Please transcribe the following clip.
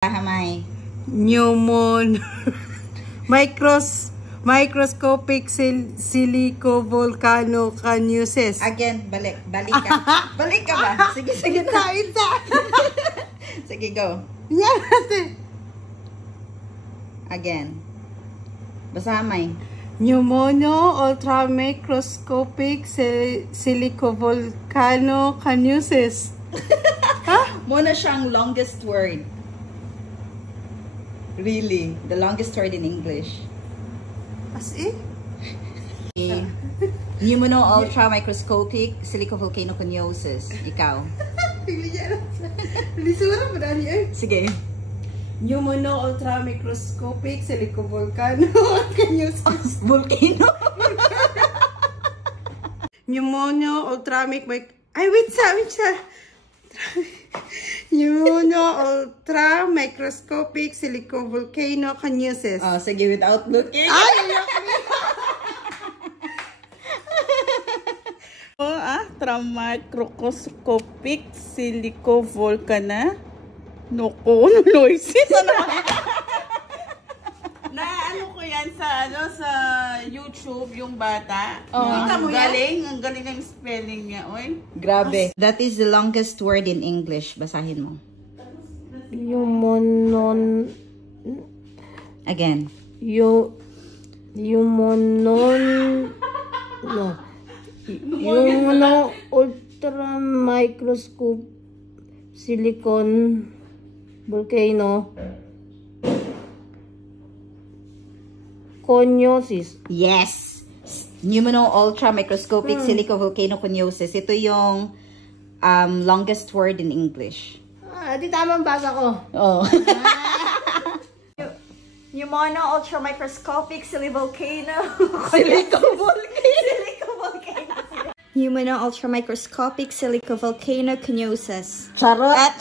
Hamay. Microscopic silicovolcanoconiosis. Again, balik ka. Balik ka ba? Sige, na. Sige, go. Yan natin. Again. Basa Hamay. Ultramicroscopic silicovolcanoconiosis. Muna siyang longest word. Really, the longest word in English. As in? Pneumono-ultramicroscopic silicovolcanoconiosis. Ikaw. Lisura mo dali eh. Sige. Pneumono-ultramicroscopic silicovolcanoconiosis. Volcano. Wait sa. Pneumono-ultramicroscopic silicovolcanoconiosis. Oh, sige, without looking. Ay, ultramicroscopic silicovolcanoconiosis. Na ano ko yan sa YouTube yung bata. Ang galing ng spelling niya, oy. Grabe. That is the longest word in English. Basahin mo. Again. Ultramicroscope silicon volcano coniosis. Yes. Pneumono-ultramicroscopic silicovolcanoconiosis. Ito yung longest word in English. Di tamang basa ko. Oh. Pneumono-ultramicroscopic silivolcano. Silicovolcano. Pneumono-ultramicroscopic silicovolcanoconiosis. Charot.